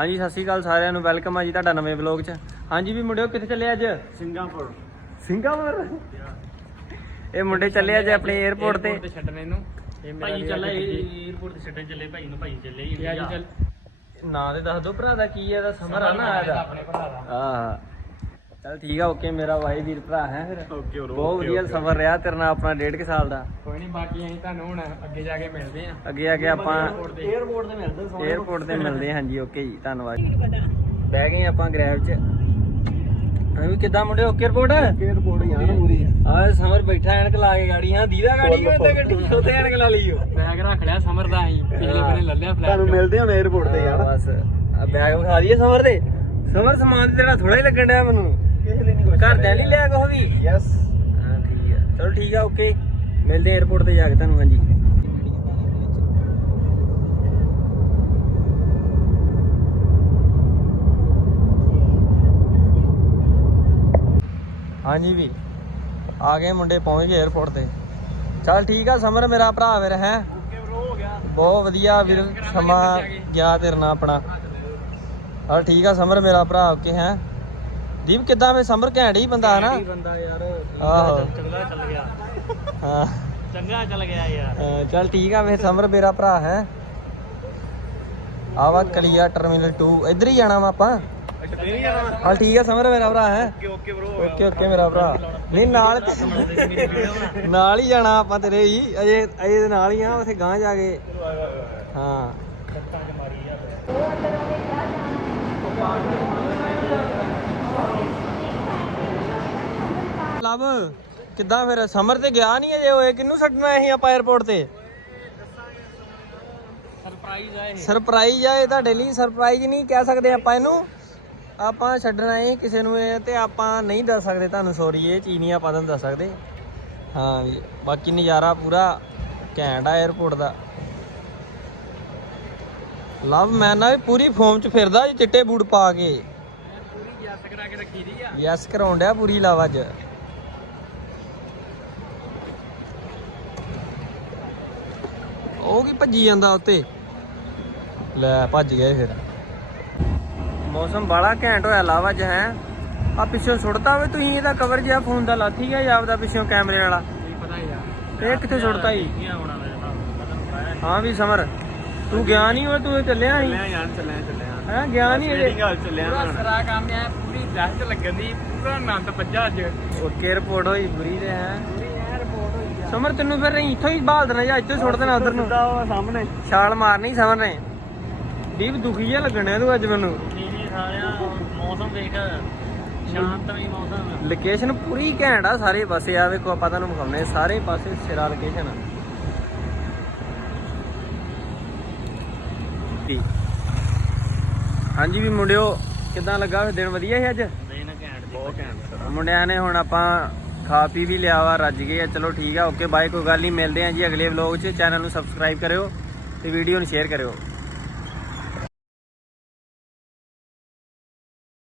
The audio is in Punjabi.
ਹਾਂਜੀ ਸਤਿ ਸ਼੍ਰੀ ਅਕਾਲ ਸਾਰਿਆਂ ਨੂੰ। ਵੈਲਕਮ ਆ ਜੀ ਤੁਹਾਡਾ ਨਵੇਂ ਵਲੌਗ 'ਚ। ਹਾਂਜੀ ਵੀ ਮੁੰਡਿਓ ਕਿੱਥੇ ਚੱਲੇ ਅੱਜ? ਸਿੰਗਾਪੁਰ। ਸਿੰਗਾਪੁਰ? ਇਹ ਮੁੰਡੇ ਚੱਲੇ ਅੱਜ ਆਪਣੇ 에어ਪੋਰਟ ਤੇ ਛੱਡਣ ਇਹਨੂੰ ਇਹ ਮੇਰਾ ਭਾਈ ਚੱਲਾ 에어ਪੋਰਟ ਤੇ ਛੱਡਣ ਚੱਲੇ ਭਾਈ ਨੂੰ ਭਾਈ ਚੱਲੇ ਇਹ ਅੱਜ ਚੱਲ। ਨਾਂ ਦੱਸ ਦੋ ਭਰਾ ਦਾ ਕੀ ਹੈ ਦਾ ਸਮਰ ਆ ਨਾ ਆਇਆ ਦਾ। ਆਹ। ਚੱਲ ਠੀਕ ਆ ਓਕੇ ਮੇਰਾ ਵਾਈ ਵੀਰ ਭਰਾ ਹੈ ਫਿਰ। ਓਕੇ ਬ్రో ਬਹੁਤ ਵਧੀਆ ਸਫ਼ਰ ਰਿਹਾ ਤੇਰੇ ਨਾਲ ਆਪਣਾ ਡੇਢ ਕੇ ਸਾਲ ਦਾ। ਕੋਈ ਨਹੀਂ ਬਾਕੀ ਅਸੀਂ ਤੁਹਾਨੂੰ ਹੁਣ ਅੱਗੇ ਜਾ ਕੇ ਮਿਲਦੇ ਆ। ਅੱਗੇ ਅੱਗੇ ਆਪਾਂ 에어ਪੋਰਟ ਤੇ ਮਿਲਦੇ ਸੋਹਣੇ 에어ਪੋਰਟ ਤੇ ਮਿਲਦੇ ਹਾਂਜੀ ਓਕੇ ਜੀ ਧੰਨਵਾਦ। ਬਹਿ ਗਏ ਆਪਾਂ ਗ੍ਰੈਬ 'ਚ ਅਭੀ ਕਿੱਦਾਂ ਮੁੰਡੇ ਓਕੇ ਰਿਪੋਰਟ ਏਅਰਪੋਰਟ ਯਾਰ ਪੂਰੀ। ਆ ਸਮਰ ਬੈਠਾ ਐਨਕ ਲਾ ਕੇ ਗਾੜੀ ਹਾਂ ਦੀਦਾ ਗਾੜੀ ਉਹ ਤੇ ਗੱਡੀ ਉੱਥੇ ਐਨਕ ਲਾ ਲਈਓ ਬੈਗ ਰੱਖ ਲਿਆ ਸਮਰ ਦਾ ਅਸੀਂ ਪਿਛਲੇ ਬੰਨੇ ਲੈ ਲਿਆ ਫਲੈਟ ਤੁਹਾਨੂੰ ਮਿਲਦੇ ਹੁਣ ਏਅਰਪੋਰਟ ਤੇ ਯਾਰ। ਬਸ। ਆ ਬੈਗ ਵਿਖਾ ਦਈਏ ਸਮਰ ਦੇ। ਸਮਰ ਸਮਾਨ ਤੇਰਾ ਥੋੜਾ ਹੀ ਲੱਗਣ ਡਿਆ ਮੈਨੂੰ। ਘਰਦਿਆਂ ਲਈ ਲਿਆ ਕੁਝ ਵੀ? ਯੈਸ ਹਾਂ ਠੀਕ ਆ। ਚਲੋ ਠੀਕ ਆ ਓਕੇ ਮਿਲਦੇ 에어ਪੋਰਟ ਤੇ ਜਾ ਕੇ ਤੁਹਾਨੂੰ ਹਾਂਜੀ। ਹਾਂਜੀ ਵੀ ਆ ਗਏ ਮੁੰਡੇ ਪਹੁੰਚ ਗਏ ਏਅਰਪੋਰਟ ਤੇ। ਚਲ ਠੀਕ ਆ ਸਮਰ ਮੇਰਾ ਭਰਾ ਮੇਰਾ ਹੈ? ਬਹੁਤ ਵਧੀਆ ਵੀਰ ਸਮਾਂ ਗਿਆ ਤੇਰੇ ਨਾਲ ਆਪਣਾ। ਹਾਂ ਠੀਕ ਆ ਸਮਰ ਮੇਰਾ ਭਰਾ ਓਕੇ ਹੈ? ਦੀਪ ਕਿੱਦਾਂ ਵੇ? ਸਮਰ ਘੈਂਟ ਹੀ ਬੰਦਾ ਹੈ ਨਾ ਬੰਦਾ ਯਾਰ। ਆਹੋ। ਚੰਗਾ ਚੱਲ ਗਿਆ। ਹਾਂ। ਚੰਗਾ ਚੱਲ ਗਿਆ ਯਾਰ। ਅਹ ਚੱਲ ਠੀਕ ਆ ਵੇ ਸਮਰ ਮੇਰਾ ਭਰਾ ਹੈ। ਆਵਾ ਕਲੀਆ ਟਰਮੀਨਲ 2 ਇੱਧਰ ਹੀ ਜਾਣਾ ਵਾ ਆਪਾਂ। ਤੇ ਨਹੀਂ ਜਾਣਾ ਹਾਂ ਠੀਕ ਆ ਸਮਰ ਮੇਰਾ ਭਰਾ ਹੈ। Okay okay bro okay okay ਮੇਰਾ ਭਰਾ। ਨਹੀਂ ਨਾਲ ਨਾਲ ਹੀ ਜਾਣਾ ਆਪਾਂ ਤੇਰੇ ਹੀ। ਅਜੇ ਅਜੇ ਦੇ ਨਾਲ ਹੀ ਆ ਉਥੇ ਗਾਂ ਜਾ ਕੇ। ਹਾਂ। ਲਵ ਕਿੱਦਾਂ ਫਿਰ? ਸਮਰ ਤੇ ਗਿਆ ਨਹੀਂ ਅਜੇ ਓਏ ਕਿੰਨੂੰ ਛੱਡਣਾ ਇਹ ਆਪਾਂ 에어ਪੋਰਟ ਤੇ ਸਰਪ੍ਰਾਈਜ਼ ਆ ਇਹ ਤੁਹਾਡੇ ਲਈ ਸਰਪ੍ਰਾਈਜ਼ ਨਹੀਂ ਕਹਿ ਸਕਦੇ ਆਪਾਂ ਇਹਨੂੰ। ਆਪਾਂ ਛੱਡਣਾ ਹੈ ਕਿਸੇ ਨੂੰ ਇਹ ਤੇ ਆਪਾਂ ਨਹੀਂ ਦੱਸ ਸਕਦੇ ਤੁਹਾਨੂੰ ਸੌਰੀ ਇਹ ਚੀਜ਼ ਨਹੀਂ ਆਪਾਂ ਤੁਹਾਨੂੰ ਦੱਸ ਸਕਦੇ। ਹਾਂ ਬਾਕੀ ਨਜ਼ਾਰਾ ਪੂਰਾ ਘੈਂਟ ਆ 에어ਪੋਰਟ ਦਾ ਲਵ ਮੈਂ ਨਾ ਪੂਰੀ ਫੋਮ ਚ ਫਿਰਦਾ ਜੀ ਚਿੱਟੇ ਬੂਟ ਪਾ ਕੇ। ਪੂਰੀ ਯੈਸ ਕਰਾ ਕੇ ਰੱਖੀ ਦੀ ਆ। ਯੈਸ ਕਰਾਉਣ ਡਿਆ ਪੂਰੀ ਲਾਵਾ ਅੱਜ। ਉਹ ਕੀ ਭੱਜੀ ਜਾਂਦਾ ਉੱਤੇ? ਲੈ ਭੱਜ ਗਏ ਫਿਰ। ਮੌਸਮ ਬੜਾ ਘੈਂਟ ਹੋਇਆ ਲਾਵਾ ਜ ਹੈ। ਆ ਪਿੱਛੋਂ ਸੁੱਟਤਾ ਵੇ ਤੁਸੀਂ ਇਹਦਾ ਕਵਰ ਜਿਹਾ ਫੋਨ ਦਾ ਲਾਥੀ ਗਿਆ ਜਾਪਦਾ ਪਿੱਛੋਂ ਕੈਮਰੇ ਵਾਲਾ? ਕੀ ਪਤਾ ਯਾਰ। ਇਹ ਕਿੱਥੇ ਸੁੱਟਤਾ ਹੀ ਹਾਂ ਵੀ ਸਮਰ ਤੂੰ ਗਿਆ ਨਹੀਂ ਓਏ ਤੂੰ ਚੱਲਿਆ ਸੀ ਚੱਲਿਆ ਯਾਰ ਚੱਲਿਆ ਚੱਲਿਆ। ਹੈ ਗਿਆ ਨਹੀਂ ਗੱਲ ਚੱਲਿਆ ਪੂਰਾ ਸਰਾ ਕੰਮ ਆ ਪੂਰੀ ਦਹਿਸ਼ਤ ਲੱਗਣ ਦੀ ਪੂਰਾ ਆਨੰਦ ਵੱਜਾ ਅੱਜ। ਓਕੇ ਰਿਪੋਰਟ ਹੋਈ ਬੁਰੀ ਤੇ ਹੈ ਪੂਰੀ ਐ ਰਿਪੋਰਟ ਹੋਈ ਆ ਸਮਰ ਤੈਨੂੰ ਫਿਰ ਇੱਥੋਂ ਹੀ ਬਾਲ ਦੇਣਾ ਜਾਂ ਇੱਥੋਂ ਹੀ ਸੁੱਟ ਦੇਣਾ ਉਧਰ ਨੂੰ? ਸਿੱਧਾ ਉਹ ਸਾਹਮਣੇ। ਛਾਲ ਮਾਰਨੀ ਸਮਰ ਨੇ ਦੀਪ ਦੁਖੀ ਜਿਹਾ ਲੱਗਣਿਆ ਤੂੰ ਅੱਜ ਮੈਨੂੰ। ਨਹੀਂ ਨਹੀਂ ਸਾਰਿਆਂ ਮੌਸਮ ਦੇਖ ਸ਼ਾਂਤਮਈ ਮੌਸਮ। ਲੋਕੇਸ਼ਨ ਪੂਰੀ ਘੈਂਟ ਆ ਸਾਰੇ ਪਾਸੇ ਆ ਵੇਖੋ ਆਪਾਂ ਤੁਹਾਨੂੰ ਵਿਖਾਉਣੇ ਸਾਰੇ ਪਾਸੇ ਸਿਰਾ ਲੋਕੇਸ਼ਨ ਆ। ਹਾਂਜੀ ਵੀ ਮੁੰਡਿਓ ਕਿਦਾਂ ਲੱਗਾ ਫਿਰ ਦਿਨ? ਵਧੀਆ ਸੀ ਅੱਜ? ਨਹੀਂ ਨਾ ਘੈਂਟ ਬਹੁਤ ਘੈਂਟ। ਮੁੰਡਿਆਂ ਨੇ ਹੁਣ ਆਪਾਂ ਖਾ ਪੀ ਵੀ ਲਿਆ ਵਾ, ਰੱਜ ਗਏ ਆ। ਚਲੋ ਠੀਕ ਆ, ਓਕੇ, ਬਾਏ, ਕੋਈ ਗੱਲ ਨਹੀਂ, ਮਿਲਦੇ ਆ ਜੀ ਅਗਲੇ ਵਲੌਗ 'ਚ। ਚੈਨਲ ਨੂੰ ਸਬਸਕ੍ਰਾਈਬ ਕਰਿਓ ਤੇ ਵੀਡੀਓ ਨੂੰ ਸ਼ੇਅਰ ਕਰਿਓ।